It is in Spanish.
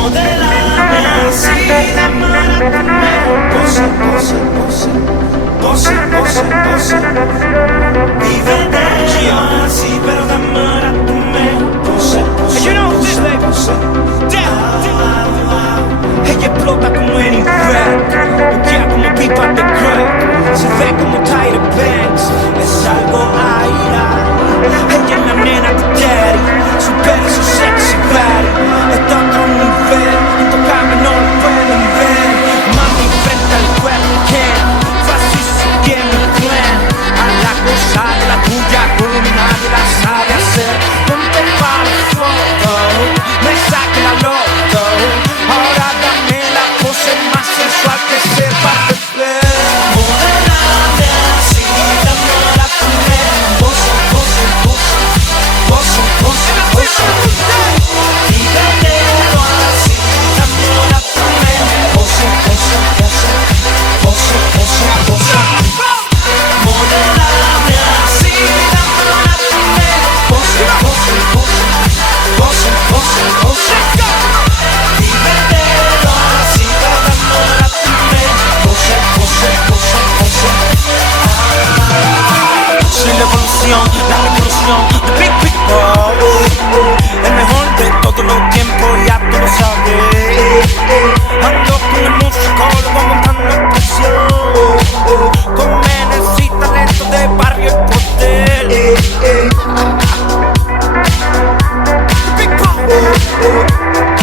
Modélame así, amárame. Pose, pose, pose. Pose, pose, pose. Vive de así, pero amárame. Pose, pose, pose, pose. Ella explota como en Irak, bloquea como pipa de crack, se ve como Tyra Banks, es algo aira. Ella es la nena de Daddy, su pelo y su sexy body, está a otro nivel, intocable no lo pueden ver. Mami frente al webcam, fácil sigue mi plan, a la cosa de la tuya como nadie la sabe hacer. Ponte para la foto, me saque la loto, ahora dame la pose más sensual que sepa beber. Modélame así, dame la primera. Pose, pose, pose. Pose, pose, pose. Dígatelo así, dame la primera. Pose, pose, pose. Pose, pose, pose. Modélame así, dame la primera. Pose, pose, pose. Pose, pose, pose. Dígatelo así, dame la primera. Pose, pose, pose, pose. Soy la evolución, la revolución de Big Big Boy, el mejor de todos los tiempos, ya tú lo sabes. Ando con el musicólogo montando presión, con menes y talento de barrio y poder. Big Boy.